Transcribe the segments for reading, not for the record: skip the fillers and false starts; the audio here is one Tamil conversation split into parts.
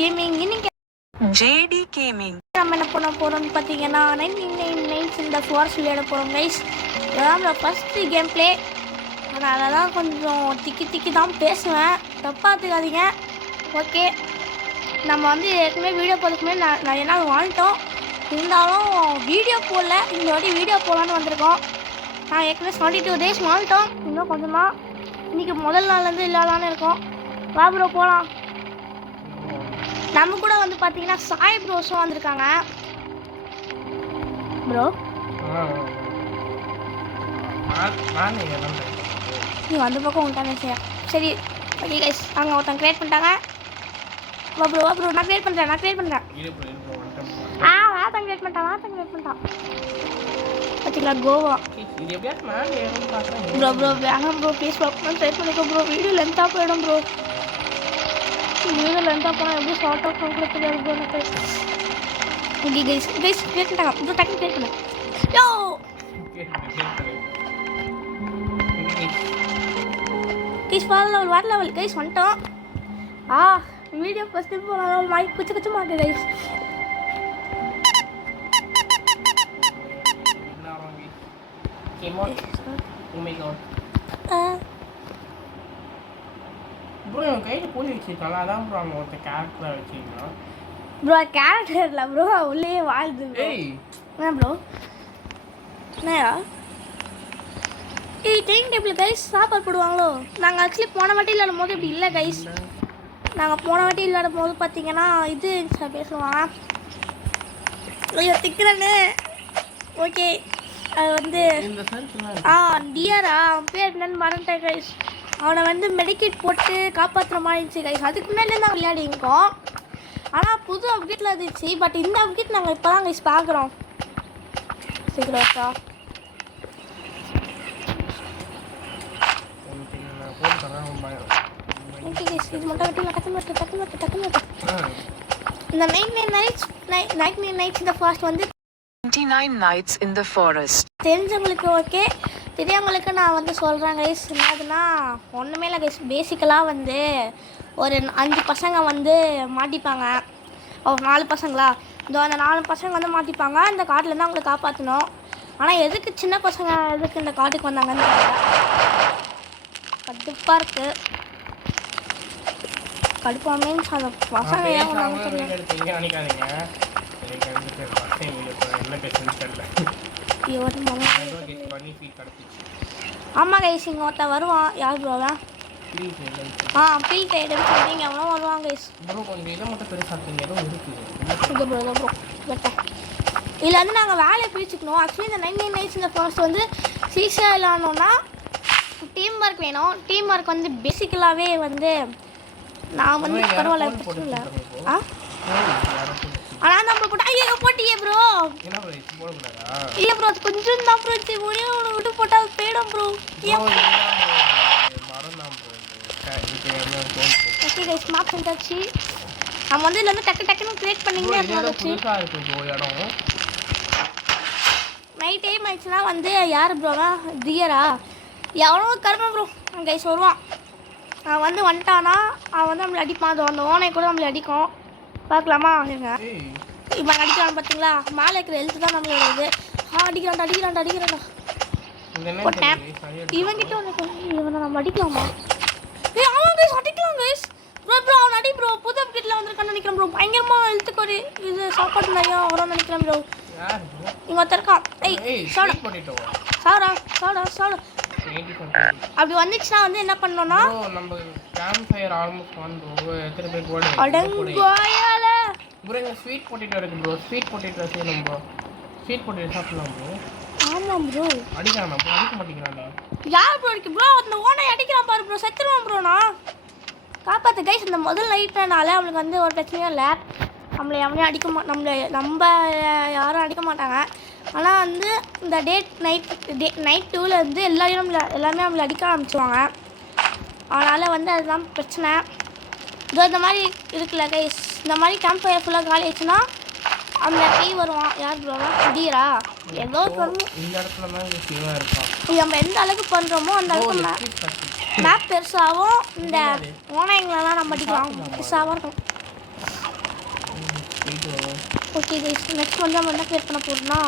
கேமிங் இன்னைக்கு ஜேடி கேமிங் நம்ம என்ன பண்ண போறோம்னு பார்த்தீங்கன்னா 99 நைட்ஸ் இந்த ஃபாரஸ்ட் விளையாட போகிறோம் கைஸ். இதான் நம்மளோட ஃபஸ்ட்டு கேம் பிளே. அதனால தான் கொஞ்சம் திக்கி தான் பேசுவேன், தப்பாக எடுத்துக்காதீங்க. ஓகே, நம்ம வந்து ஏற்கனவே வீடியோ போடுறதுக்குமே நான் என்ன வாழ்த்தோம், இருந்தாலும் வீடியோ போடல. இந்த வாட்டி வீடியோ போடலான்னு வந்திருக்கோம். நான் ஏற்கனவே 72 days வாழ்த்தோம், இன்னும் கொஞ்சமாக இன்றைக்கி முதல் நாள்லேருந்து இல்லாதானே இருக்கோம். வா ப்ரோ போகலாம். நம்ம கூட வந்து பார்த்தீங்கன்னா சாய் ப்ரோஸும் வந்திருக்காங்க. ப்ரோ நீ வந்த பக்கம் உங்கள்கிட்ட செய்ய சரி. ஓகே கைஸ், அங்கே ஒருத்தன் க்ரியேட் பண்ணிட்டாங்க. வா ப்ரோ நான் க்ரியேட் பண்ணுறேன் வாத்தன் க்ரியேட் பண்ணிட்டான் பார்த்தீங்களா கோவா. ப்ரோ வேணாம் ப்ரோ ப்ளீஸ் பார்க்கணும் ட்ரை பண்ணிக்கோ ப்ரோ. வீடியோ லென்த்தாக போயிடும் ப்ரோ. வீடியோ லென்த்தாக போனால் எப்படி ஷார்ட் ஆஃப் கூட தெரியாது ப்ரோ எனக்கு. ஓகே கைஸ் க்ரியேட் பண்ணிட்டாங்க ப்ரோ, டக்குனு க்ரியேட் பண்ணேன். யோ கைஸ் வேற லெவல் கைஸ் வந்துட்டோம். வீடியோ ஃபஸ்ட்டு போனாலும் மைக் குச்சி மாட்டேன் கைஸ். ப்ரோ கையில் போய் வச்சுருக்காங்க, அதான் ப்ரோ அவங்க ஒருத்த கேரக்டராக வச்சுருக்கோம். ப்ரோ கேரக்டர் இல்லை ப்ரோ, உள்ளே வாழ்து. என்ன ப்ரோ என்னயா ட்ரெயின் டேபிள் கைஸ் சாப்பாடு போடுவாங்களோ? நாங்கள் ஆக்சுவலி போன வாட்டி விளையாடும் போது இப்படி இல்லை கைஸ். நாங்கள் போன வாட்டி விளையாடும் போது பார்த்தீங்கன்னா இது பேசுவாங்க. ஐயோ திக்கிறேன்னு. ஓகே அது வந்து டியரா அவன் பேர் என்னன்னு மறந்துட்டேன் கைஸ். அவனை வந்து மெடிக்கேட் போட்டு காப்பாற்றுற மாதிரி இருந்துச்சு கைஸ். அதுக்கு முன்னாடி நாங்கள் விளையாடிருக்கோம், ஆனால் புது அப்டேட்டில் இருந்துச்சு. பட் இந்த அப்டேட் நாங்கள் இப்போ தான் கைஸ் பார்க்குறோம். சீக்கிரம்க்கா ஓகே கைஸ், இது மட்டும் டக்குன்னு இந்த 99 நைட்ஸ் இந்த ஃபாஸ்ட் வந்து 99 nights in the forest. தெரிஞ்சவங்களுக்கு ஓகே, தெரியாதவங்களுக்கு நான் வந்து சொல்கிறேன் கைஸ். என்னதுன்னா ஒன்றுமே இல்லை கைஸ். பேசிக்கலாக வந்து ஒரு 5 பசங்க வந்து மாட்டிப்பாங்க. 4 பசங்களா அந்த 4 பசங்க வந்து மாட்டிப்பாங்க. இந்த காட்டிலேருந்து அவங்களை காப்பாற்றணும். ஆனால் எதுக்கு சின்ன பசங்க எதுக்கு இந்த காட்டுக்கு வந்தாங்கன்னு கடுப்பாக இருக்குது. கடுப்பா மீன்ஸ் அந்த பசங்க ஏன் வந்தாங்க தெரியல. ஆமாம் கைஸ், இங்கே ஒருத்தன் வருவான். யார் ப்ரோவன்? ஃபீல் கைடுன்னு சொல்லிங்க அவனும் வருவான் கைஸ். இதில் வந்து நாங்கள் வேலையை பிரிச்சுக்கணும். ஆக்சுவலி இந்த 99 நைட்ஸ் இந்த ஃபர்ஸ்ட் வந்து சீஸாக விளாடணுன்னா டீம் ஒர்க் வேணும். டீம் ஒர்க் வந்து பேசிக்கலாகவே வந்து நான் வந்து பரவாயில்ல பிரச்சனை இல்லை. ஆனால் நம்ம போட்டா ஐயோ போட்டியே ப்ரோ. இல்லை ப்ரோ அது கொஞ்சம் தான் ப்ரோ முடியும். விட்டு போட்டால் போயிடும் ப்ரோ. ஓகே கைஸ் மேப் பண்ணிட்டாச்சு. நம்ம வந்து இதில் வந்து டக்குன்னு க்ரியேட் பண்ணிங்கன்னா இருந்துச்சு. நைட் டைம் ஆயிடுச்சுன்னா வந்து யார் ப்ரோவா டியரா எவ்வளோ கருமை ப்ரோ கைஸ் வருவான். அவன் வந்து வந்துட்டானா அவன் வந்து நம்மளை அடிப்பான். அது அந்த ஓனை கூட நம்மளை அடிக்கும். பார்க்கலாமா? இருங்க இப்போ அடிக்கிறான் பார்த்தீங்களா? மேலே இருக்கிற எழுத்து தான் நம்மளோட இது. அடிக்கிறான்டா போட்டேன். இவன்கிட்ட இவனை நம்ம அடிக்கலாமா? ஆமாம் கைஸ் அடிக்கலாம் கைஸ். ப்ரோ அவன் அடி ப்ரோ. புது அப்டேட்டில் வந்திருக்கான்னு நினைக்கிறேன் ப்ரோ. பயங்கரமாக எழுத்துக்கு ஒரு இது சாப்பாடு நிறையா வரும்னு நினைக்கிறேன் ப்ரோ. இங்கே ஒருத்தர் இருக்கான். சாடா அப்படி வந்துச்சுன்னா வந்து என்ன பண்ணோம்னா அடங்கோயால ப்ரோ இங்க ஸ்வீட் பொட்டேட்டோ இருக்கு ப்ரோ. ஸ்வீட் பொட்டேட்டோ செய்யணும் ப்ரோ. ஸ்வீட் பொட்டேட்டோ சாப்பிடலாம் ப்ரோ. ஆமாம் ப்ரோ. அடிக்கிறானா ப்ரோ? அடிக்க மாட்டேங்கிறானே. யார் ப்ரோ அடிக்க ப்ரோ? அந்த ஓனை அடிக்கிறான் பாரு ப்ரோ. செத்துருவான் ப்ரோ. நான் காப்பாற்று கைஸ். இந்த முதல் நைட்னால அவனுக்கு வந்து ஒரு பிரச்சனையும் இல்லை. நம்மளை எவனையும் நம்ம யாரும் அடிக்க மாட்டாங்க. ஆனால் வந்து இந்த நைட் 2ல் வந்து எல்லாமே நம்மளை அடிக்க ஆரம்பிச்சுவாங்க. அதனால் வந்து அதுதான் பிரச்சனை. இந்த மாதிரி இருக்குல்ல கைஸ், இந்த மாதிரி கேம்ப் ஃபயர் ஃபுல்லாக காலி ஆயிடுச்சுன்னா அந்த கை வருவான். யார் ப்ரோவா திடீரா ஏதோ பண்ணும். நம்ம எந்த அளவுக்கு பண்ணுறோமோ அந்த அளவுக்கு மேப் பெருசாகவும் இந்த ஓனைங்களெல்லாம் நம்ம அடிக்கலாம் பெருசாகவும் இருக்கும். ஓகே கைஸ் நெக்ஸ்ட் வந்து நம்ம என்ன கிரியேட் பண்ண போகிறோம்னா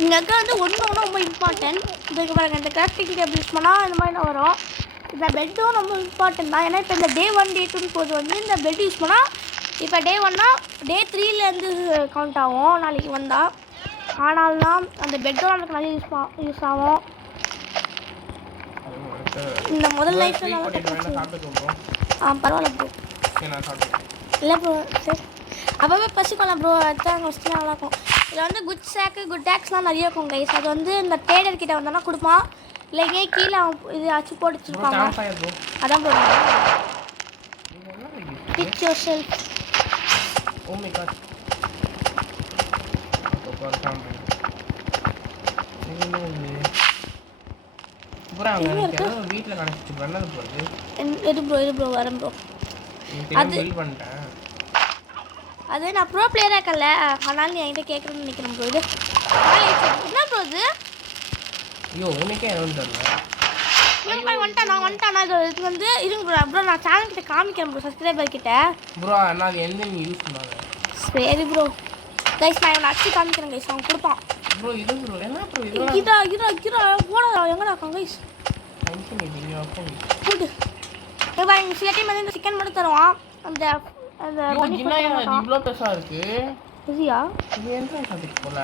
இங்கே இருக்க வந்து ஒன்று ரொம்ப இம்பார்ட்டன்ட். இதுக்கு பாருங்க இந்த கிராஃப்டிங் டேபிள் யூஸ் பண்ணால் இந்த மாதிரி தான் வரும். இந்த பெட்டும் ரொம்ப இம்பார்ட்டன்ட் தான். ஏன்னா இப்போ இந்த டே 1 டே 2 போது வந்து இந்த பெட் யூஸ் பண்ணால் இப்போ டே 1னா டே 3லேருந்து கவுண்ட் ஆகும் நாளைக்கு வந்தால். ஆனால் தான் அந்த பெட்டும் நமக்கு நிறைய யூஸ் ஆகும். இந்த முதல் லைஃப்பில் பரவாயில்ல ப்ரோ. இல்லை ப்ரோ சரி அப்போவே பசிக்கலாம் ப்ரோ. அதுதான் ஃபஸ்ட்டு நல்லாயிருக்கும். இதில் வந்து குட் சேக்கு குட் டேக்ஸ்லாம் நிறைய இருக்கும் கைஸ். அது வந்து இந்த ட்ரேடர் கிட்ட வந்தோன்னா கொடுப்பான். இல்லைங்க கீழே இது ஆச்சு போட்டு வச்சுருப்பாங்க. அதான் bro pitch yourself. Oh my god வீட்டில் கணக்கு பண்ணது போகுது. இது ப்ரோ வரேன் ப்ரோ. அது பண்ணிட்டேன். அது நான் ப்ரோ பிளேயராக இருக்கல அதனால நீ என்கிட்ட கேட்குறேன்னு நினைக்கிறேன் ப்ரோ. இது என்ன ப்ரோ இது? ஐயோ உனக்கே எதுவும் தெரியல. வந்துட்டானா இது வந்து இருங்க ப்ரோ. ப்ரோ நான் சேனல் கிட்ட காமிக்கிறேன் ப்ரோ சப்ஸ்கிரைபர் கிட்ட. ப்ரோ நான் அது எந்த நீ யூஸ் பண்ணாத. சரி ப்ரோ கைஸ் நான் இவனை அடிச்சு காமிக்கிறேன் கைஸ். அவன் கொடுப்பான் ப்ரோ இது ப்ரோ என்ன ப்ரோ இது இதா போடா எங்கடா இருக்கான் கைஸ் போடு. பாருங்க சில டைம் வந்து இந்த சிக்கன் மட்டும் தருவான். அந்த அந்த இவ்வளோ பெருசாக இருக்கு. இதுயா இது என்ட்ரன்ஸ் அதுக்கு போல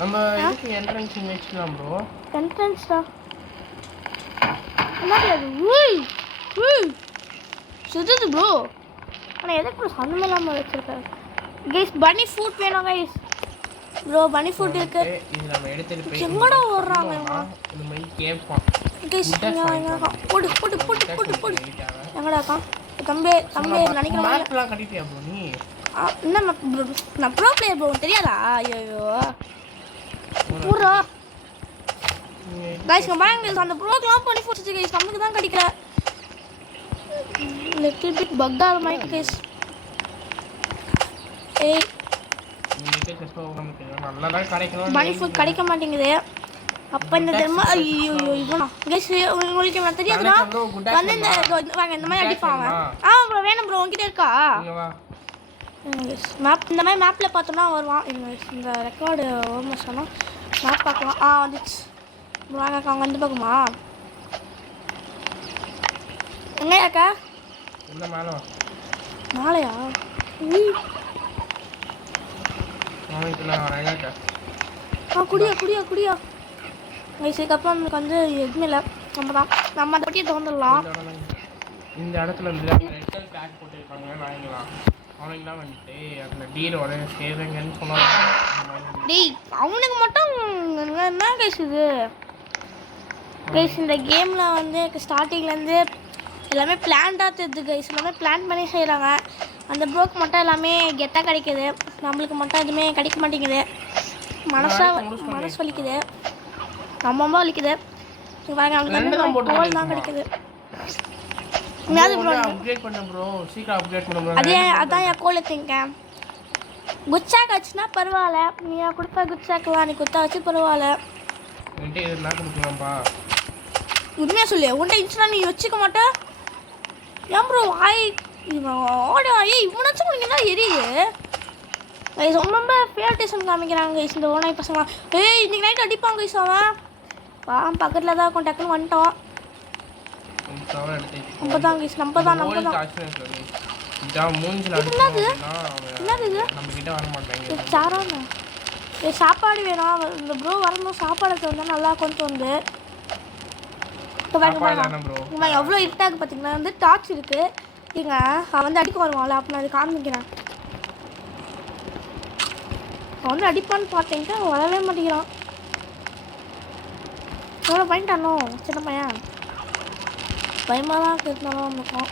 நம்ம இதுக்கு என்ட்ரன்ஸ் வச்சுக்கலாம் ப்ரோ. என்ட்ரன்ஸ்டா என்னது அது? சுடுது ப்ரோ. ஆனால் எதுக்கு ப்ரோ சந்தமே இல்லாமல் வச்சுருக்கேன் கைஸ். பனி ஃபுட் வேணும் கைஸ். ப்ரோ பனி ஃபுட் இருக்கு. இது நம்ம எடுத்துட்டு போய் எங்கடா ஓடுறாங்க இந்த மாதிரி கேட்பான் கைஸ். போடு போடு போடு போடு போடு. எங்கடா இருக்கான் தம்பி நினைக்கிறேன். மேப்லாம் கட்டிட்டியா ப்ரோ நீ? என்ன ப்ரோ நான் ப்ரோ பிளேயர் ப்ரோ தெரியாதா? ஐயோ பூரா கைஸ் பாருங்க அந்த ப்ரோக்கெலாம் பண்ணி போச்சு கைஸ். நமக்கு தான் கிடைக்கல. லிட்டில் பிட் பக்கா மைக் கைஸ். ஏய் பனி ஃபுட் கிடைக்க மாட்டேங்குது. அப்போ இந்த தெரியுமா? ஐயோ இதுனா கைஸ் உங்களுக்கு என்ன தெரியாதுன்னா வந்து இந்த வாங்க இந்த மாதிரி அடிப்பாங்க. ப்ரோ வேணும் ப்ரோ உங்ககிட்ட இருக்கா மேப்? இந்த மாதிரி மேப்பில் பார்த்தோம்னா வருவான். இந்த ரெக்கார்டு ஓமஸ் ஆனால் மேப் பார்க்கலாம். வந்துச்சு வாங்க அங்கே வந்து பார்க்குமா? எங்கே அக்கா நாளையா? குடியா குடியா குடியா வயசுக்கு அப்புறம் நம்மளுக்கு வந்து எதுவுமே இல்லை. நம்ம அதை பற்றியே தோந்துடலாம். இந்த இடத்துல பேக் போட்டுருக்காங்க அவனுங்களாம் வந்துட்டு அதில் டீரோட சேருங்கன்னு சொன்னாங்க. டேய் அவனுக்கு மட்டும் என்ன கைஸ் இது கைஸ்? இந்த கேமில் வந்து ஸ்டார்டிங்லேருந்து எல்லாமே பிளான்டாக தெரியுது கைஸ். எல்லாமே பிளான் பண்ணி செய்கிறாங்க. அந்த ப்ரோக்கு மட்டும் எல்லாமே கெத்தாக கிடைக்கிது. நம்மளுக்கு மட்டும் எதுவுமே கிடைக்க மாட்டேங்குது. மனசு வலிக்குது. ரொம்ப வலிக்குது. பாருங்க அவங்களுக்கு வந்து கோல் தான் கிடைக்குது. அதே அதான் என் கோல் எடுத்துங்க. குச்சாக் வச்சுன்னா பரவாயில்ல. நீ கொடுத்த குச்சாக்கலாம் நீ குத்தா வச்சு பரவாயில்ல. உண்மையாக சொல்லு உன்ட்ட இன்ஸ்டா நீ வச்சுக்க மாட்டேன். ஏன் ப்ரோ இவனாச்சும் உங்களுக்கு என்ன எரியுது கைஸ்? ரொம்ப ஃபேவரேஷன் காமிக்கிறாங்க கைஸ் இந்த ஓனாய் பசங்க. இன்னைக்கு நைட் அடிப்பாங்க கைஸ். அவன் பக்கத்தில் தான் இருக்கும். டக்குன்னு வந்துட்டோம். நம்ம கைஸ் நம்ம தான் சாப்பாடு வேணும். இந்த ப்ரோ வரணும் சாப்பாடு வந்தால் நல்லா கொண்டு வந்து எவ்வளோ இருட்டாக பார்த்தீங்கன்னா வந்து டார்ச் இருக்குது. இங்க அவன் வந்து அடிக்க வருவான்ல அப்போ நான் அது காமிக்கிறேன். அவன் வந்து அடிப்பான்னு பார்த்தீங்கன்னா வரவே மாட்டேங்கிறான். எவ்வளோ பண்ணிட்டானோ சின்ன பையன். பயமாக தான் இருந்தாலும் இருக்கும்.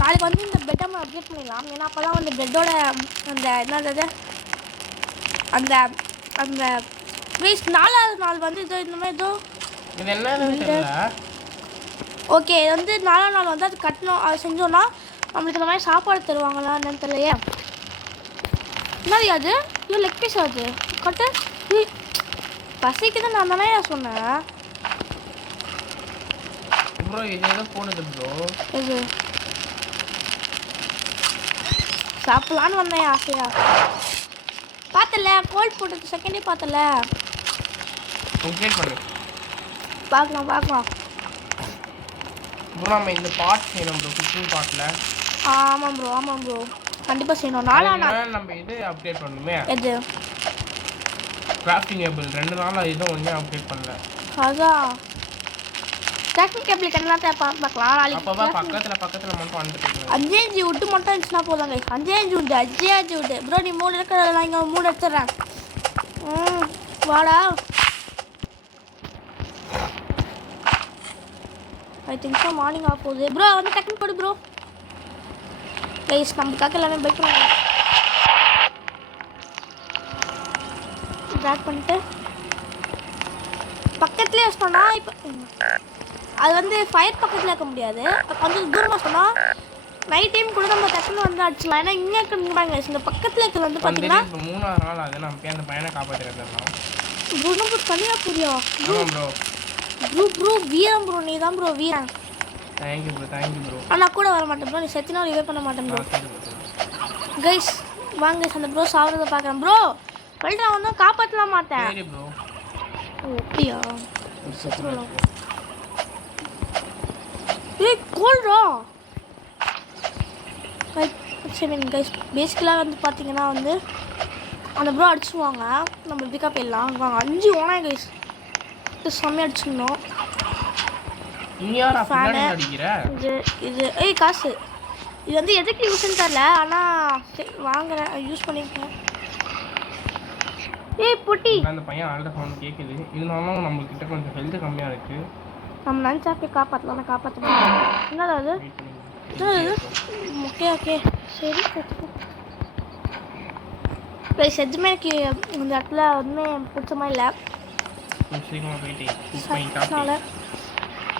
நாளைக்கு வந்து இந்த பெட்டை நம்ம அப்டேட் பண்ணிடலாம். ஏன்னா அப்போ தான் வந்து பெட்டோட அந்த என்னது அந்த அந்த வேஸ்ட் 4வது நாள் வந்து இதோ இந்த மாதிரி ஏதோ ஓகே இது வந்து 4வது நாள் வந்து அது கட்டணும். அது செஞ்சோன்னா நம்மளுக்கு இந்த மாதிரி சாப்பாடு தருவாங்களா என்னன்னு தெரியலையே. என்னது அது? இல்லை லெக் பீஸ் ஆகுது கட்டு பசிக்குது. நான் தானே சொன்னேன் ப்ரோ. இது எதோ போடுது ப்ரோ. இது சாப்பிடலான்னு வந்தேன் ஆசையா. பார்த்தல கோல்ட் போட்டது செகண்டே பார்த்தல. அப்டேட் பண்ணு. பார்க்கலாம் பார்க்கலாம். ப்ரோ நம்ம இந்த பார்ட் செய்யணும் ப்ரோ, குக்கிங் பார்ட்ல. ஆமாம் ப்ரோ கண்டிப்பாக செய்யணும். நாளானா நம்ம இது அப்டேட் பண்ணணுமே. எது? கிராஃப்டிங் டேபிள் 2 நாளா இதுவும் ஒன்றும் அப்டேட் பண்ணல. அதான் கிராஃப்டிங் டேபிள் கண்ணெல்லாம் பார்க்கலாம் நாளைக்கு. அப்போ பக்கத்தில் மட்டும் வந்துட்டு 5 விட்டு மட்டும் இருந்துச்சுன்னா போதும் கைஸ். 5 விட்டு ப்ரோ நீ 3 இருக்கிறதெல்லாம் இங்கே 3 எடுத்துடுறேன். வாடா. ஐ திங்க் ஸோ மார்னிங் ஆக போகுது ப்ரோ. வந்து டக்குன்னு போடு ப்ரோ. கைஸ் நமக்காக எல்லாமே பைக் பண்ணுவாங்க. ட்ராக் பண்ணிட்டு பக்கத்துலேயே வச்சிட்டோம்னா இப்போ அது வந்து ஃபயர் பக்கத்தில் இருக்க முடியாது. கொஞ்சம் தூரமாக சொன்னால் நைட் டைம் கூட நம்ம டக்குன்னு வந்து அடிச்சிடலாம். ஏன்னா இங்கே இருக்கிறாங்க இந்த பக்கத்தில் இருக்கிறது வந்து பார்த்தீங்கன்னா இப்போ 3ஆவது நாள் ஆகுது நம்ம அந்த பையனை காப்பாற்றிருக்கலாம். ப்ரோ நம்ம தனியாக புரியும் ப்ரோ வீரம் ப்ரோ. நீ தான் ப்ரோ வீரன். Thank you bro. ஆனால் கூட வர மாட்டேன் ப்ரோ. நீ செத்தினா ரிவே பண்ண மாட்டேன் ப்ரோ. கைஸ் வாங்க கைஸ் அந்த ப்ரோ சாவறதை பார்க்குறேன் ப்ரோ. பல்ட் நான் வந்து காப்பாற்றலாம் மாட்டேன். சரி ப்ரோ. அப்படியா? ஏய் கோல்ரா. சரி கைஸ் பேசிக்கலாக வந்து பார்த்தீங்கன்னா வந்து அந்த ப்ரோ அடிச்சுடுவாங்க. நம்ம பிக்கப் போயிடலாம். வாங்க 5 ஓனாய் கைஸ் செம்மையாக அடிச்சிடணும். இது ஏய் காசு இது வந்து எதுக்கு யூஸ்ன்னு தெரில. ஆனால் வாங்குறேன் யூஸ் பண்ணியிருக்கேன். ஏய் பொட்டி அந்த பையன் ஆல்ரெடி சவுண்ட் கேட்குது. இருந்தாலும் நம்மக்கிட்ட கொஞ்சம் ஹெல்த் கம்மியாக இருக்குது. நம்ம நினச்சா போய் காப்பாற்றலாம். காப்பாற்ற என்னடா அது? ஓகே சரி ப்ளஸ் எதுவுமே எனக்கு இந்த இடத்துல ஒன்றுமே பிடிச்சமா இல்லை.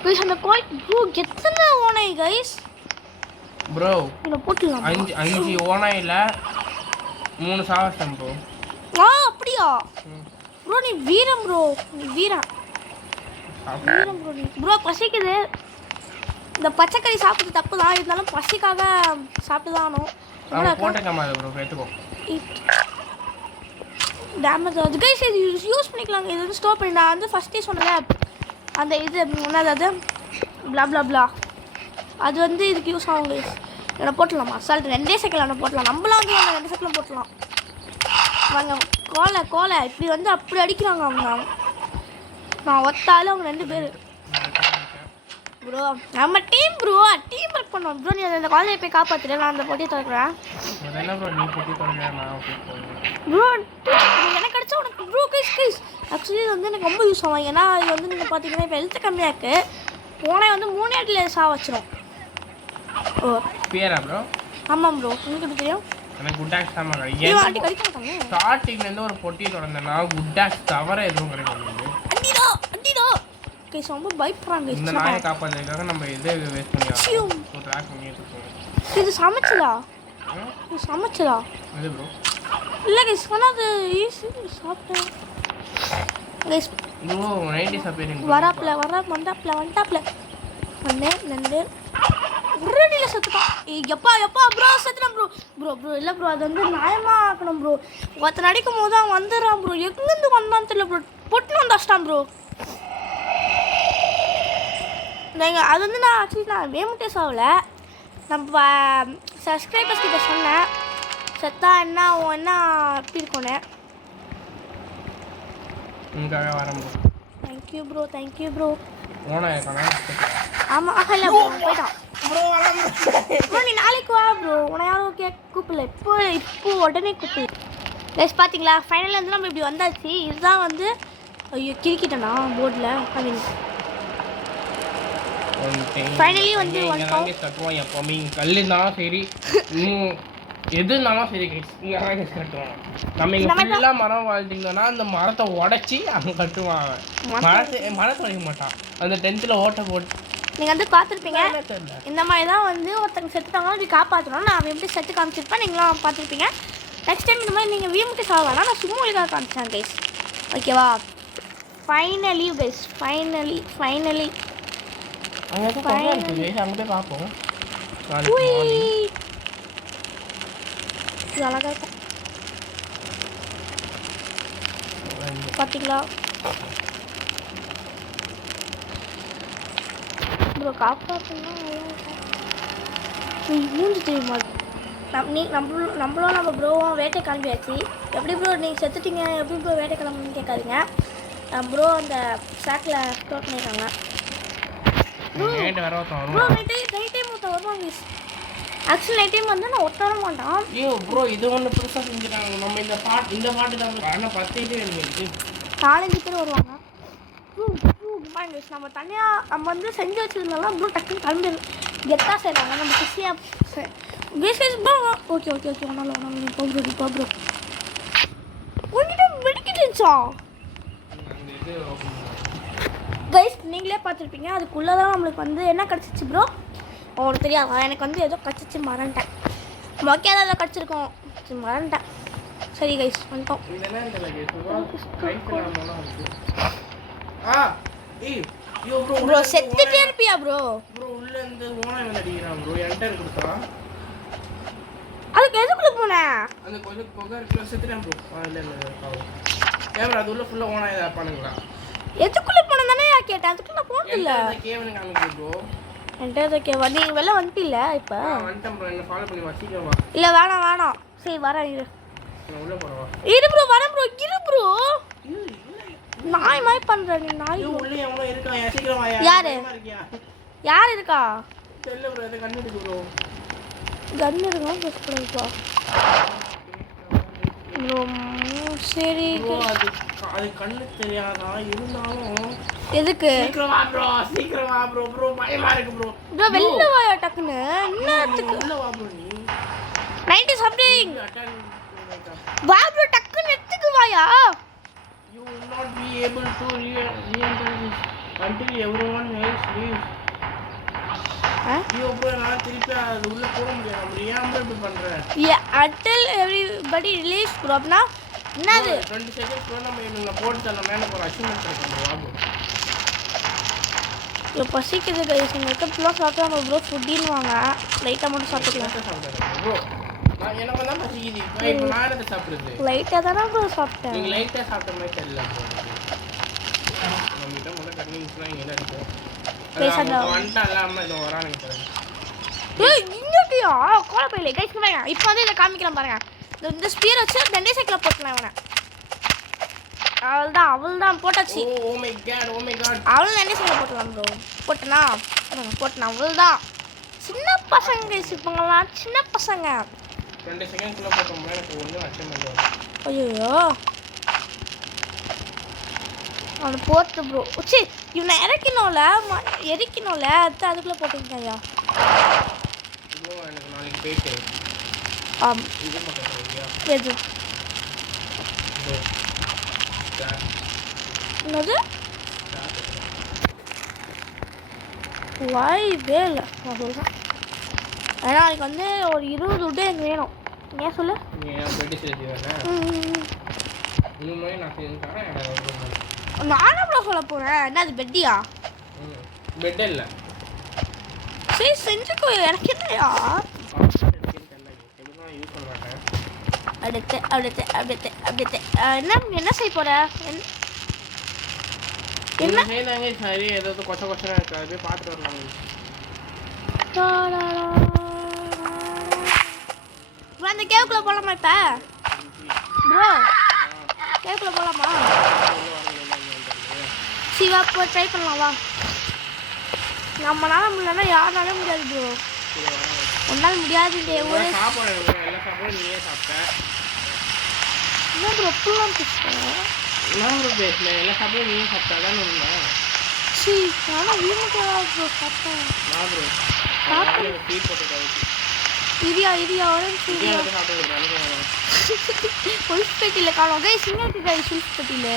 கைஸ் அந்த கோயில் ப்ரோ எத்தனை ஓனாய் கைஸ் ப்ரோ இதில் போட்டுடலாம். 5 ஓனாயில் 3 சாவஸ்டம் ப்ரோ. அப்படியா ப்ரோ? நீ வீரம் ப்ரோ. நீ வீரம் ப்ரோ. நீ ப்ரோ பசிக்குது. இந்த பச்சைக்கறி சாப்பிட்டு தப்பு தான். இருந்தாலும் பசிக்காக சாப்பிட்டு தான் ஆகணும். டேமேஜ் ஆகுது கைஸ். இது யூஸ் பண்ணிக்கலாங்க. இது வந்து ஸ்டோர் பண்ணி நான் வந்து ஃபஸ்ட்டே சொன்னேன் அந்த இது என்னது அது ப்ளா அது வந்து இதுக்கு யூஸ் ஆகும் கைஸ். என்னை போட்டலாமா அசால்ட்டு 2 செகண்டில் போட்டலாம். நம்மளாம் வந்து 2 செகண்டில் போட்டலாம். வாங்க கோலை இப்படி வந்து அப்படி அடிக்கிறாங்க அவங்க. நான் ஒத்தாலும் அவங்க 2 பேர் ப்ரோ. நம்ம டீம் ஒர்க் பண்ணோம் ப்ரோ. நீ அந்த காலேஜை போய் காப்பாற்றுறேன். நான் அந்த பொட்டியை திறக்கிறேன் ப்ரோ. எனக்கு கிடச்சா உனக்கு ப்ரோ கைஸ் ஆக்சுவலி இது வந்து எனக்கு ரொம்ப யூஸ் ஆகும். ஏன்னா இது வந்து நீங்கள் பார்த்தீங்கன்னா இப்போ ஹெல்த்து கம்மியாக இருக்குது. போனால் வந்து 3 இடத்துல வச்சிடும். ஓ பேரா ப்ரோ? ஆமாம் ப்ரோ. உங்களுக்கு எப்படி தெரியும்? எனக்கு குட் டாக்ஸ் தான் கிடைக்கும். ஸ்டார்டிங்லேருந்து ஒரு பொட்டியை தொடர்ந்தேன்னா குட் டாக்ஸ் தவிர எதுவும் கிடைக்கும். அண்டிடோ கைஸ் ரொம்ப பயப்படுறாங்க. இந்த நாயை காப்பாற்றுறதுக்காக நம்ம இதே வேஸ்ட் பண்ணிடுவோம். ட்ராக் பண்ணிட்டு இருக்கோம். இது சமைச்சதா? இது ப்ரோ இல்லை கைஸ் ஆனால் அது ஈஸி சாப்பிட்டேன் கைஸ். ப்ரோ 90 சப்பேரிங் வந்தாப்ல 1 2 ரெடியில் செத்துட்டான். எப்பா ப்ரோ செத்துட்டான் ப்ரோ இல்லை ப்ரோ. அது வந்து நியாயமாக ஆக்கணும் ப்ரோ. ஒருத்தன் அடிக்கும் போது அவன் வந்துடுறான் ப்ரோ. எங்கேருந்து வந்தான்னு தெரியல ப்ரோ. பொட்டுன்னு வந்தாச்சிட்டான் ப்ரோ. நீங்கள் அது வந்து நான் ஆக்சுவலி நான் வேமுட்டே சாகலை. நம்ம சப்ஸ்கிரைபர்ஸ் கிட்ட சொன்னேன் செத்தா என்ன எப்படி இருக்கோன்னு. Thank you bro. ஆமாம் இல்லை ப்ரோ போயிட்டான் ப்ரோ. நீ நாளைக்கு வா ப்ரோ. உன்னை யாரும் கூப்பிடல. இப்போ உடனே கூப்பிடல கைஸ். பார்த்தீங்களா ஃபைனலில் வந்து நம்ம இப்படி வந்தாச்சு. இதுதான் வந்து ஐயோ கிரிக்கிட்டேனா போர்டில். ஐ மீன் ஃபைனலி வந்து எப்பவுமே கல்லுதான் சரி எதுனாலும் சரி கைஸ் இங்கே தான் கட்டுவாங்க. நம்ம இங்கே ஃபுல்லாக மரம் வாழ்த்திங்கன்னா அந்த மரத்தை உடச்சி அவங்க கட்டுவாங்க. மரத்தை உடைக்க மாட்டான். அந்த 10th ஓட்டை போட்டு நீங்கள் வந்து பார்த்துருப்பீங்க. இந்த மாதிரி தான் வந்து ஒருத்தங்க செத்துட்டாங்கன்னா அப்படி காப்பாற்றணும். நான் எப்படி செத்து காமிச்சிருப்பேன். நீங்களும் பார்த்துருப்பீங்க. நெக்ஸ்ட் டைம் இந்த மாதிரி நீங்கள் வீமுக்கு சாகலாம். நான் சும்மா ஒழுங்காக காமிச்சேன் கைஸ். ஓகேவா? ஃபைனலி கைஸ் ஃபைனலி அங்கே போய் பார்ப்போம். இது அழகாக இருக்கும் பார்த்தீங்களா ப்ரோ காப்பாற்றுனா மூஞ்சி தெரியுமா நம்மளும் நம்ம ப்ரோவும் வேட்டை கிளம்பியாச்சு எப்படி ப்ரோ நீங்கள் செத்துட்டீங்க எப்படி ப்ரோ வேட்டை கிளம்புன்னு கேட்காதீங்க ப்ரோ அந்த ஸ்டாக்கில் ஸ்டோர் பண்ணியிருக்காங்க ப்ரோ நைட் டைம் ஒருத்தன் வருவாங்க ஆக்சுவலி நைட் டைம் வந்து நான் ஒட்ட மாட்டான் ஐயோ ப்ரோ இது ஒன்று புதுசாக செஞ்சுட்டாங்க நம்ம இந்த பாட்டு தான் ஆனால் 10 இருக்கு 4-5 பேர் வருவாங்க நம்ம தனியாக நம்ம வந்து செஞ்சு வச்சதுனால ப்ரோ டக்குன்னு கிளம்பி கெத்தாக செய்கிறாங்க நம்ம கிறிஸ்டியாக பேசிஸ் ப்ரோ ஓகே ஒன்றால் போ ப்ரோ உங்ககிட்ட வெடிக்கிட்டுச்சா கைஸ் நீங்களே பார்த்துருப்பீங்க அதுக்குள்ளே தான் நம்மளுக்கு வந்து என்ன கிடச்சிச்சு ப்ரோ உங்களுக்கு தெரியாது எனக்கு வந்து ஏதோ கிடச்சிச்சு மறந்துட்டேன் மொக்கையாக தான் கிடச்சிருக்கோம் மறந்துட்டேன் சரி கைஸ் வந்துட்டோம் ப்ரோ செத்துட்டே இருப்பியா ப்ரோ உள்ள இருந்து ஓனா வந்து அடிக்கிறான் ப்ரோ என்கிட்ட கொடுத்தா அதுக்கு எதுக்குள்ள போனேன் அந்த கொஞ்சம் கொகை செத்துட்டேன் ப்ரோ இல்ல கேமரா அது உள்ள ஃபுல்லா ஓனா இதா பண்ணுங்களா எதுக்குள்ள போனேன் தானே கேட்டேன் அதுக்குள்ள போனது இல்ல கேவன் காமிக்கு ப்ரோ என்கிட்ட கேவா நீ வெளில வந்துட்டில இப்ப வந்துட்டேன் ப்ரோ என்ன ஃபாலோ பண்ணி வச்சிக்க வா இல்ல வேணாம் சரி வரேன் இரு நான் உள்ள போறவா இரு ப்ரோ வரேன் ப்ரோ இரு ப்ரோ நாய் மாய் பண்ற நீ நாய் உள்ள எவனோ இருக்கான் சீக்கிரம் வாயா யார் இருக்கா தெரியல ப்ரோ இத கண்ணு எடுக்கு ப்ரோ கன் இருக்கா பிரஸ் பண்ணுப்பா ப்ரோ சரி அது கண்ணு தெரியாதா இருந்தாலும் எதுக்கு சீக்கிரம் வா ப்ரோ பயமா இருக்கு ப்ரோ வெளில வாயா டக்குன்னு என்னத்துக்கு உள்ள வா ப்ரோ நீ 90 சம்திங் வா ப்ரோ டக்குன்னு எத்துக்கு வாயா you will not be able to re-enter this until everyone else leaves ஐயோ ப்ரோ நான் திருப்பி அது உள்ள போக முடியாது நம்ம ஏன் இப்படி பண்ற until everybody leaves ப்ரோ அப்படினா என்னது 20 செகண்ட்ஸ் ப்ரோ நம்ம இவங்க போட்டு தள்ள மேல போற அச்சீவ்மென்ட் கிடைக்கும் ப்ரோ பசிக்குது கைஸ் உங்களுக்கு ப்ளஸ் சாப்பிட்டா நம்ம ப்ரோ ஃபுட்டின்னு வாங்க லைட்டாக மட்டும் சாப்பிட்டுக்கலாம் ப்ரோ நான் எனக்கு தான் பசிக்குது இப்போ நான் என்ன சாப்பிடுறது லைட்டாக தானே ப்ரோ சாப்பிட்டேன் நீங்க லைட்டாக சாப்பிட்ட மாதிரி தெரியல ப்ரோ நம்ம கிட்ட முதல்ல கன்வீன்ஸ்லாம் இங்கே தான் இருக்கும் வந்துட்டான்ல அம்மா இதை வரானுங்க ஏய் இங்கட்டியா கோலப்பையில கைஸ் பாருங்க இப்போ வந்து இதை காமிக்கிறேன் பாருங்க இந்த ஸ்பீர் வச்சு டெண்டே சைக்கிள் போட்டுலாம் இவனை அவள்தான் போட்டாச்சு ஓ மை காட் அவளும் டெண்டே சைக்கிள் போட்டுலாம் ப்ரோ போட்டனா அவள்தான் சின்ன பசங்க சிப்பங்களாம் சின்ன பசங்க 2 செகண்ட்க்குள்ள போட்டோம்னா எனக்கு ஒண்ணு அச்சீவ்மென்ட் வரும் ஐயோ அவனை போட்டு ப்ரோ சி இவனை எரிக்கணும்ல அதுக்குள்ளே போட்டுருக்கையா ப்ரோ எனக்கு நாளைக்கு போயிட்டு இது மட்டும் எது என்னது வாய்ப்பே இல்லை நான் சொல்கிறேன் ஏன்னா நாளைக்கு வந்து ஒரு 20 விட்டு எனக்கு வேணும் ஏன் சொல்லு நானும் அவ்வளோ சொல்ல போகிறேன் என்ன அது பெட்டியா பெட் இல்லை சரி செஞ்சுக்கோ எனக்கு என்னையா அடுத்து என்ன செய்ய போற என்ன செய்யறாங்க சரி ஏதாவது கொச்ச இருக்கு அது போய் பார்த்துட்டு வரலாம் அந்த கேவுக்குள்ள போலாமா இப்ப ப்ரோ கேவுக்குள்ள போலாமா சிவா போ ட்ரை பண்ணலாம் வா நம்மளால முடியலன்னா யாருனாலும் முடியாது ப்ரோ ஒன்றால் முடியாது ஒரு என்ன ப்ரோ ஃபுல்லாக பேசுகிறேன் சி நானும் வீட்டுக்கு ப்ரோ சாப்பிட்டேன் இரியா உடம்பு உல்ஃபெட்டியில் காணும் கை சிங்கருக்கு கை உல்ஃபெட்டியில்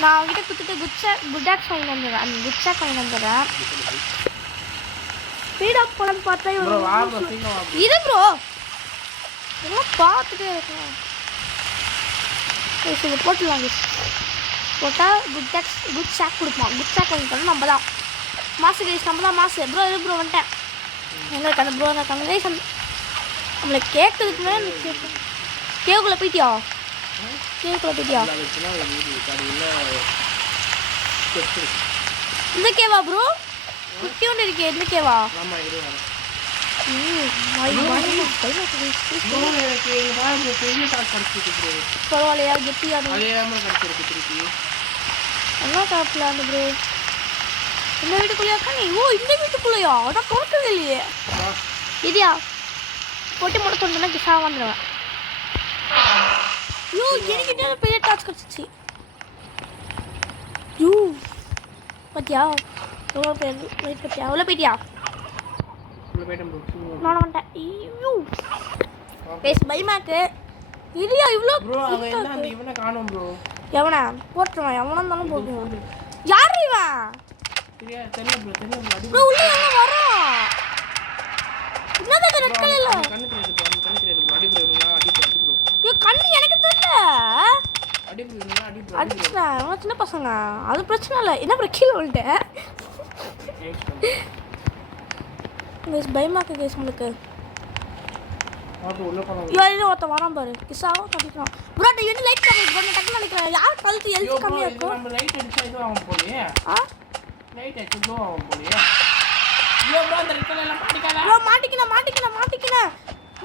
நான் அவங்ககிட்ட கொடுத்துட்டு குட்டாக்ஸ் வாங்கி வந்துடுறேன் அந்த குட்சாக் வாங்கி வந்துடுறேன் ஸ்பீடாக போகலான்னு பார்த்தா இது ப்ரோ எல்லாம் பார்த்துட்டே இருக்கேன் இது போட்டுடலாம் போட்டால் குட் ஷாக் கொடுப்போம் குட் ஷாக் வாங்கிட்டோம்னா நம்ம தான் மாசு கைஸ் நம்ம தான் மாசு ப்ரோ இது ப்ரோ வந்துட்டேன் எங்களுக்கு அந்த ப்ரோ இருக்காங்க கைஸ் நம்மளை கேட்கறதுக்கு முன்னாடி எனக்கு கேட்கும். கேவுக்குள்ளே போயிட்டியா? கேவுக்குள்ளே போயிட்டியா? இந்த கேவா ப்ரோ? குட்டி ஒன்று இருக்கே, இந்த கேவா? பரவாயில்லையா? கெட்டியா என்ன சாப்பிடலாம் ப்ரோ? இந்த வீட்டுக்குள்ளேயாக்கா நீ? ஓ இந்த வீட்டுக்குள்ளேயா? அதான் பொறுக்கவே இல்லையே. இதியா போட்டி மட்டும் சொன்னா கிசா வந்துடுவேன். ஐயோ எனக்கிட்டே பெரிய டாச் கிடச்சிச்சு. யூ பார்த்தியா எவ்வளோ பேர் வெயிட் பார்த்தியா? எவ்வளோ போயிட்டியா? நான் வந்துட்டேன். ஐயோ பேசு பயமாக்கு. இதியா இவ்வளோ எவனா போட்டுருவான்? எவனா இருந்தாலும் போட்டுருவான். யார் இவன்? உள்ள வரான். என்னது ரெட் கலர்ல? கண்ணு எனக்கு தெரியல. அடிச்சுனா சின்ன பசங்க அது பிரச்சனை இல்லை. என்ன அப்புறம் கீழே விழுட்டேன். பயமாக்கு கேஸ் உங்களுக்கு. ஒருத்த வரான் பாரு. கிசாவும் கட்டிக்கலாம் ப்ரோ. நீ வந்து லைட் கம்மி பண்ண டக்குன்னு நினைக்கிறேன். யார் கழுத்து எல்சி கம்மியாக இருக்கும்?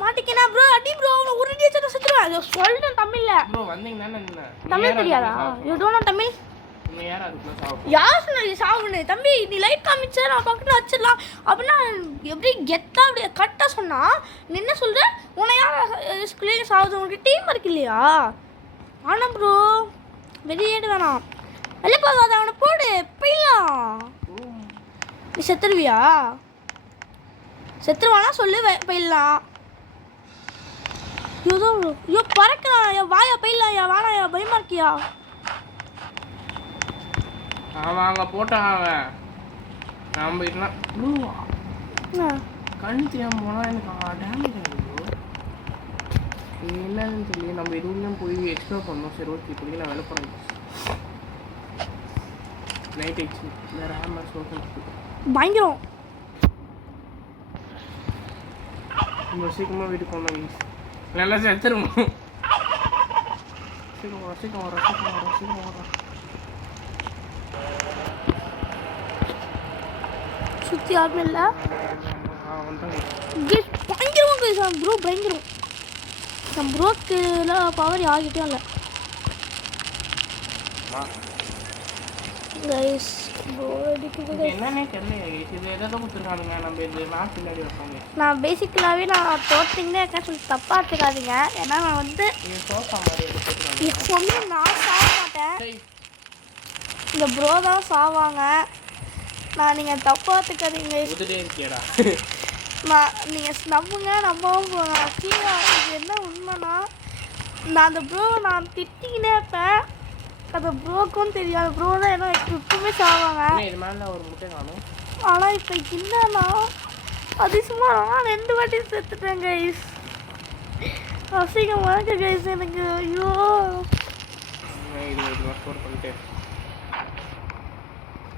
மாட்டிக்கினா ப்ரோ. அடி ப்ரோ. அவனை உருட்டி வச்சு சுத்துறேன். சொல்றேன் தமிழ்ல. ப்ரோ வந்தீங்க தானே? தமிழ் தெரியாதா? You don't know Tamil? யார் சொன்னது சாவுன்னு? தம்பி நீ லைட் காமிச்சா நான் பக்கத்தில் வச்சிடலாம் அப்படின்னா எப்படி கெத்தா அப்படியே கரெக்டாக சொன்னா நீ என்ன சொல்ற? உன்னை யார் ஸ்கூல்லேயும் சாவுது? உனக்கு டீம் இருக்கு இல்லையா? ஆனால் ப்ரோ வெளியேடு வேணாம். வெளியே போகாத. அவனை போடு போயிடலாம். நீ செத்துருவியா? செத்துருவானா சொல்லு போயிடலாம். ஏதோ ஐயோ பறக்கலாம். என் வாயா போயிடலாம். என் வாடா என் பயமா இருக்கியா? அவன் அங்கே போட்டான். அவன் நம்ம இல்லைனா ப்ளூவா கண் தெரியாமல் போனால் எனக்கு டேமேஜ் ஆகிடும். என்னன்னு தெரியல. நம்ம எதுவும் போய் எக்ஸ்ப்ளோர் பண்ணோம். சரி ஓகே இப்போதைக்கு நான் வேலை பண்ணேன். நைட் ஆயிடுச்சு. வேறு ஆமாம் சொல்கிறேன் பயங்கரம். நம்ம சீக்கிரமாக வீட்டுக்கு போனோம். நல்லா செத்துருவோம். சீக்கிரம் வர சீக்கிரம் வர சீக்கிரம் வர சீக்கிரம் வர. சுற்றி யாருமே இல்லை. பயங்கரம் கைஸ். ப்ரோ பயங்கரம். நம்ம ப்ரோக்குலாம் பவர் யார்கிட்டயும் இல்லை கைஸ். நான் பேசிக்கலாகவே நான் தோற்றிங்கன்னு இருக்கேன் சொல்லி தப்பாக எடுத்துக்காதீங்க. ஏன்னா நான் வந்து எப்பவுமே நான் சாக மாட்டேன். இந்த ப்ரோ தான் சாவாங்க. நான் நீங்கள் தப்பாக எடுத்துக்காதீங்க. நான் நீங்கள் நம்புங்க நம்பவும் போங்க. ஆக்சுவலி இது என்ன உண்மைனா நான் அந்த ப்ரோவை நான் திட்டிக்கினே இருப்பேன். அந்த ப்ரோக்கும் தெரியும். அந்த ப்ரோ தான் என்ன எப்பவுமே சாவாங்க. ஆனால் இப்போ என்னன்னா அதிசயமா நான் 2 வாட்டி செத்துட்டேன் கைஸ். அசிங்கமாக இருக்கு கைஸ் எனக்கு. ஐயோ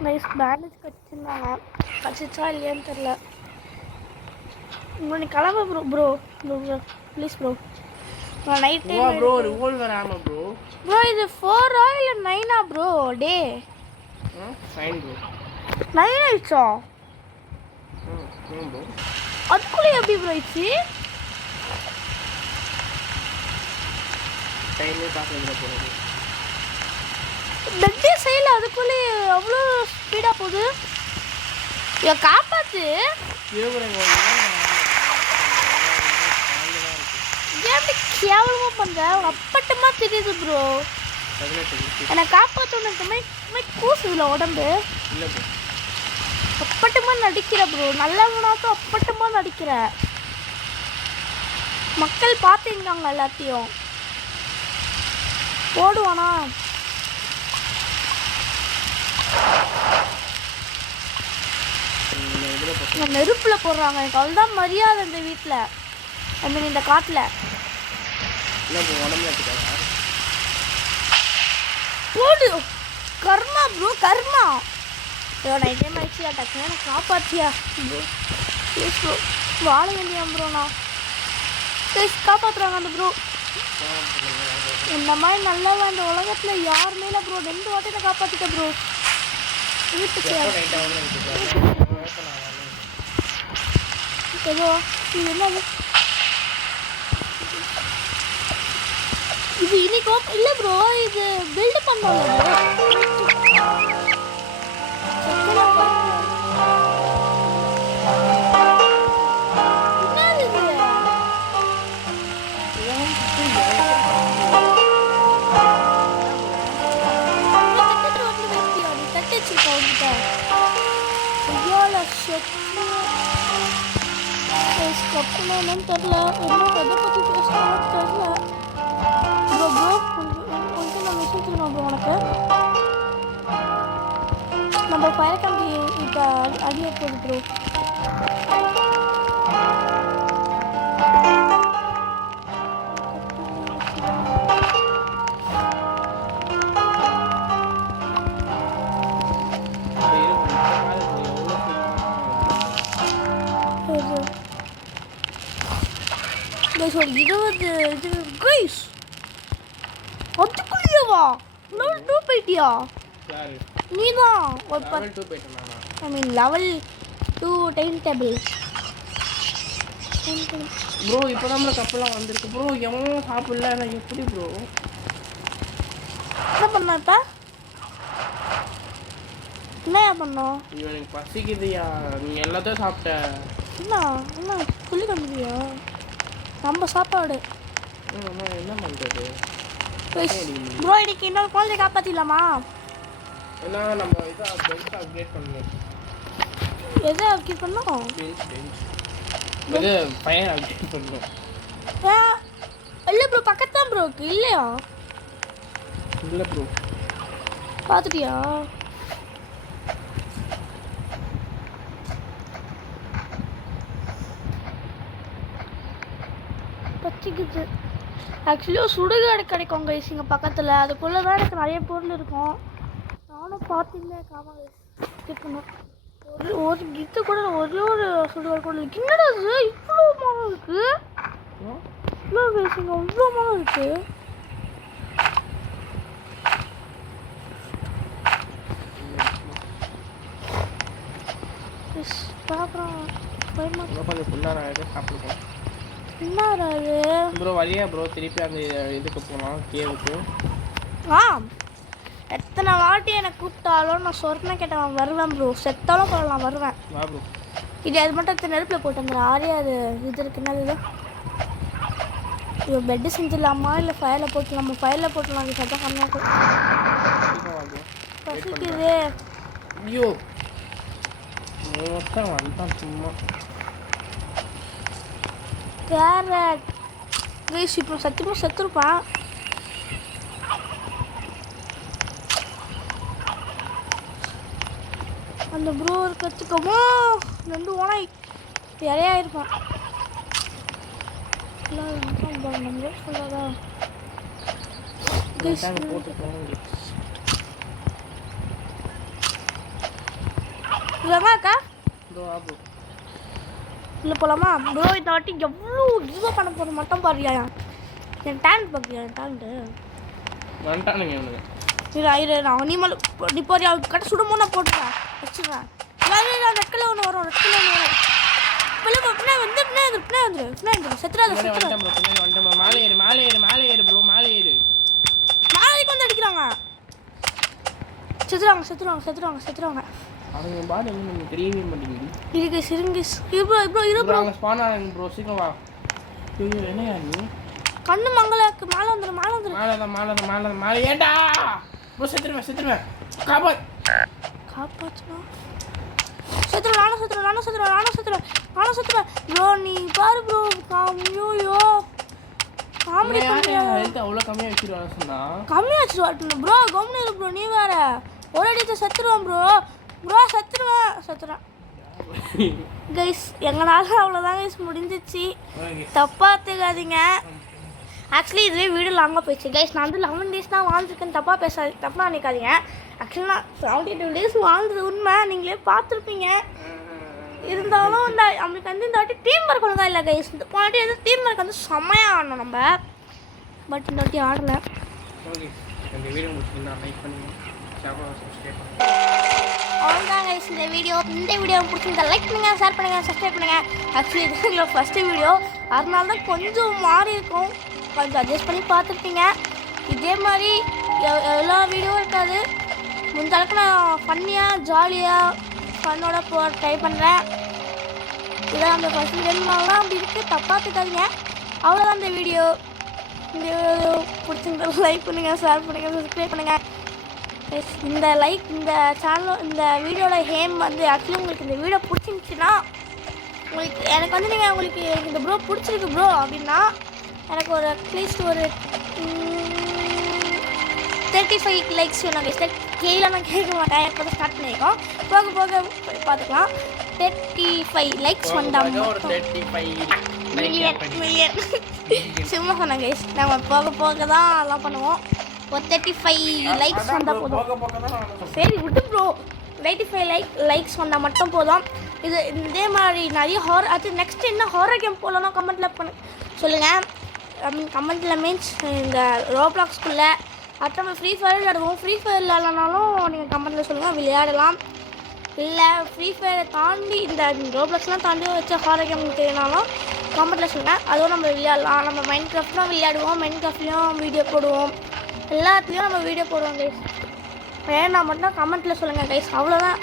கைஸ் பேண்டேஜ் கட்டிருந்தாங்க. கட்டிச்சா இல்லையான்னு தெரில. நீ கிளம்ப bro. Bro bro please bro. நான் நைட்டே ப்ரோ ரிவால்வர் ஆமா ப்ரோ. ப்ரோ இது 4 இல்ல 9 ப்ரோ டே? 9 ப்ரோ. 9 ஆயிடுச்சா? ப்ரோ அதுக்குள்ளே எப்படி ப்ரோ ஆயிடுச்சு? டைமே பார்க்கல போறது. டெட்டே செய்யல அதுக்குள்ளே அவ்வளோ ஸ்பீடாக போகுது. இதை காப்பாற்று. ஏன் கேவலமாக பண்ணுற? அப்பட்டமாக தெரியுது ப்ரோ. என்னை காப்பாற்றணுமே கூசுதுல உடம்பு. அப்பட்டமாக நடிக்கிற ப்ரோ. நல்லவனாச்சும் அப்பட்டமாக நடிக்கிற. மக்கள் பார்த்துருக்காங்க எல்லாத்தையும். ஓடுவானா? நெருப்பில் போடுறாங்க. எனக்கு அவ்வளோதான் மரியாதை இந்த வீட்டில். ஐ மீன் இந்த காட்டில். போடு கர்மா ப்ரோ கர்மா. நைட்டே ஆயிடுச்சியா? டக்குன்னு எனக்கு காப்பாற்றியா ப்ரோ ப்ளீஸ் ப்ரோ. வாழ வேண்டியா ப்ரோ? நான் காப்பாற்றுறாங்க அந்த ப்ரோ. இந்த மாதிரி நல்லவன் இந்த உலகத்தில் யாருமே இல்லை ப்ரோ. 2 வாட்டி காப்பாற்றிட்டேன் ப்ரோ. வீட்டுக்கு ஏதோ இது என்னது இது இன்னைக்கு இல்லை ப்ரோ. இது பில்டு பண்ணோம் என்னன்னு தெரியல. என்ன எதை பற்றி பேசணும்னு தெரியல ப்ரோ. ப்ரோ கொஞ்சம் நான் மெசேஜ் ப்ரோ உனக்கு. நம்ம ஃபயர் கம்பி இப்போ அடியே போகுது ப்ரோ. ஒரு 20 இது கைஸ் அதுக்குள்ளேவா லெவல் 2 போயிட்டியா? நீதான் ஒரு லெவல் 2 போயிட்டேன் நானா? ஐ மீன் லெவல் 2 டைம் டேபிள் ப்ரோ. இப்போ நம்மள கப்பலாம் வந்திருக்கு ப்ரோ. எவனும் சாப்பிடல. நான் எப்படி ப்ரோ என்ன பண்ண இப்போ? என்ன பண்ணோம்? எனக்கு பசிக்குதுயா. நீ எல்லாத்தையும் சாப்பிட்ட. என்ன சொல்லி கண்டுபியா நம்ம சாப்பாடு என்ன பண்ணுறது ப்ரோ? இன்னைக்கு இன்னொரு குழந்தை காப்பாற்றிடலாமா? ஏன்னா நம்ம இதை அப்டேட் பண்ணணும். எதை அப்டேட் பண்ணோம்? இது பையன் அப்டேட் பண்ணணும். இல்லை ப்ரோ பக்கத்து தான் ப்ரோ இருக்கு. இல்லையா? இல்லை ப்ரோ. பார்த்துட்டியா? பச்சிக்குது. ஆக்சுவலி ஒரு சுடுகாடு கிடைக்கும் கைஸ் இங்கே பக்கத்தில். அதுக்குள்ளே தான் எனக்கு நிறைய பொருள் இருக்கும். நானும் பார்த்துருந்தேன். காமாங்க இருக்கணும். ஒரு கிஃப்ட்டு கூட ஒரே ஒரு சுடுகாடு கூட இருக்கு. என்னடா இது இவ்வளோ மரம் இருக்குது? இவ்வளோ கைஸ் இங்கே இவ்வளோ மரம் இருக்குது. பார்க்குறோம் சாப்பிடுவோம். என்னடா இது ப்ரோ? வழியா ப்ரோ திருப்பி அந்த இதுக்கு போகலாம், கேவுக்கு. எத்தனை வாட்டி எனக்கு கூப்பிட்டாலும் நான் சொர்ண கேட்டேன் வருவேன் ப்ரோ. செத்தாலும் போடலாம் வருவேன். வா ப்ரோ. இது அது மட்டும் எடுத்து நெருப்பில் போட்டு வந்துடுற ஆரே. அது இது இருக்குன்னா இது இது பெட்டு செஞ்சிடலாமா இல்லை ஃபயரில் போட்டு? நம்ம ஃபயரில் போட்டுலாம். அது சத்தம் கம்மியாக பசிக்குது. ஐயோ மொத்தம் வந்தான் சும்மா. கேரட் கைஸ் இப்போ சத்தியமாக செத்துருப்பான். அந்த ப்ரோ கற்றுக்கமோ 2 ஓனாய் நிறையா இருப்பான். சொல்லாதா இல்லைமாக்கா? இல்லை போகலாமா ப்ரோ? இந்த வாட்டி எவ்வளோ இதுவாக பண்ண போகிறது மட்டும் பாருயா. என் டேலண்ட் பார்க்குறியா? என் டேலண்ட்டு நான் நீ போறியா? கட்ட சுடுமோ நான் போட்டுறேன் வச்சுக்கிறேன். அந்த ரெட்கல ஒன்று வரும். ரெட்கல ஒன்று வரும். வந்து அடிக்கிறாங்க. செத்துருவாங்க. அவங்க பாடி என்ன தெரியவே மாட்டேங்குது. இருக்கு சிறுங்கி ப்ரோ ஸ்பான் ஆகுங்க ப்ரோ. சீக்கிரம் வா. ஐயோ என்னையா நீ? கண்ணு மங்கலாக்கு மேலே வந்துடும். மேலே ஏண்டா ப்ரோ? செத்துருவேன். காப்பாற்றுமா? நானும் செத்துருவேன் ப்ரோ. நீ பாரு ப்ரோ. ஐயோ காமெடி ஹெல்த் அவ்வளோ கம்மியாக வச்சுருவாங்க சொன்னா. கம்மியாக வச்சுருவாட்டு ப்ரோ. கம்மியாக இரு ப்ரோ. நீ வேற ஒரு அடித்து செத்துருவேன் ப்ரோ. செத்துறேன் கைஸ். எங்களால் அவ்வளோதான் கைஸ் முடிஞ்சிச்சு. தப்பாக எடுத்துக்காதீங்க. ஆக்சுவலி இதுவே வீடு லாங்காக போயிடுச்சு கைஸ். நான் வந்து 11 days தான் வாழ்ந்துருக்கேன்னு தப்பாக நினைக்காதீங்க. ஆக்சுவலி நான் 72 days வாழ்ந்தது உண்மை. நீங்களே பார்த்துருப்பீங்க. இருந்தாலும் இந்த நம்மளுக்கு வந்து இந்த வாட்டி டீம் ஒர்க் ஒழுங்காக இல்லை கைஸ். இந்த வாட்டி வந்து டீம் ஒர்க் வந்து செம்மையாக ஆடணும் நம்ம. பட் இந்த வாட்டி ஆடலை. ஓகே இந்த வீடியோ முடிச்சுன்னா லைக் பண்ணுங்க, ஷேர் பண்ணுங்க, சப்ஸ்கிரைப் பண்ணுங்க. அவ்வளோதான் கைஸ் இந்த வீடியோ பிடிச்சிருந்தா லைக் பண்ணுங்கள், ஷேர் பண்ணுங்கள், சப்ஸ்கிரைப் பண்ணுங்கள். ஆக்சுவலி இது எங்களோட ஃபஸ்ட்டு வீடியோ, அதனால தான் கொஞ்சம் மாறி இருக்கும். கொஞ்சம் அட்ஜஸ்ட் பண்ணி பார்த்துருப்பீங்க. இதே மாதிரி எல்லா வீடியோவும் இருக்காது. முடிஞ்ச அளவுக்கு நான் ஃபன்னியாக ஜாலியாக ஃபன்னோட ட்ரை பண்ணுறேன். இதான் அந்த ஃபஸ்ட் வீடியோனாலாம் அப்படி இருக்குது, தப்பாக இருக்காதீங்க. அவ்வளோதான் இந்த வீடியோ பிடிச்சிருந்தா லைக் பண்ணுங்கள், ஷேர் பண்ணுங்கள், சப்ஸ்கிரைப் பண்ணுங்கள். இந்த இந்த சேனல் இந்த வீடியோட ஹேம் வந்து ஆக்சுவலி உங்களுக்கு இந்த வீடியோ பிடிச்சிருந்துச்சின்னா உங்களுக்கு எனக்கு வந்து நீங்கள் உங்களுக்கு இந்த ப்ரோ பிடிச்சிருக்கு ப்ரோ அப்படின்னா எனக்கு ஒரு அட்லீஸ்ட் ஒரு 35 லைக்ஸ் வேணும். கீழே நான் கேட்க மாட்டேன், இப்போ தான் ஸ்டார்ட் பண்ணியிருக்கோம். போக போக பார்த்துக்கலாம். 35 லைக்ஸ் வந்தால் மில்லியன் சும்மா சொன்னேன் கைஸ். நம்ம போக போக தான் எல்லாம் பண்ணுவோம். ஒரு 35 லைக்ஸ் வந்தால் போதும். சரி விட்டு ப்ரோ, 95 லைக்ஸ் வந்தால் மட்டும் போதும். இதே மாதிரி நிறைய அது நெக்ஸ்ட் என்ன ஹாரர் கேம் போடலாம் கமெண்ட்டில் சொல்லுங்கள். கமெண்ட்டில் மீன்ஸ் இந்த ரோப்ளாக்ஸ்குள்ளே அடுத்த நம்ம ஃப்ரீ ஃபயர் விளையாடுவோம். ஃப்ரீ ஃபயர் விளையாடனாலும் நீங்கள் கமெண்ட்டில் சொல்லுங்கள், விளையாடலாம். இல்லை ஃப்ரீ ஃபயரை தாண்டி இந்த ரோப்ளாக்ஸ்லாம் தாண்டி வச்ச ஹாரர் கேம் தெரியினாலும் கமெண்ட்டில் சொல்லுங்கள், அதுவும் நம்ம விளையாடலாம். நம்ம மைண்ட் கிராஃப்ட்லாம் விளையாடுவோம், மைண்ட் கிராஃப்ட்லேயும் வீடியோ போடுவோம், எல்லாத்துலேயும் நம்ம வீடியோ போடுவோம் கைஸ். வேணா மட்டும் கமெண்ட்டில் சொல்லுங்கள் கைஸ். அவ்வளோதான்.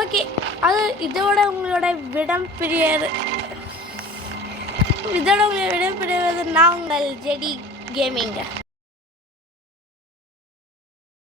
ஓகே, அது இதோட உங்களோட விடம் பிரியது நான் உங்கள் ஜெடி கேமிங்க.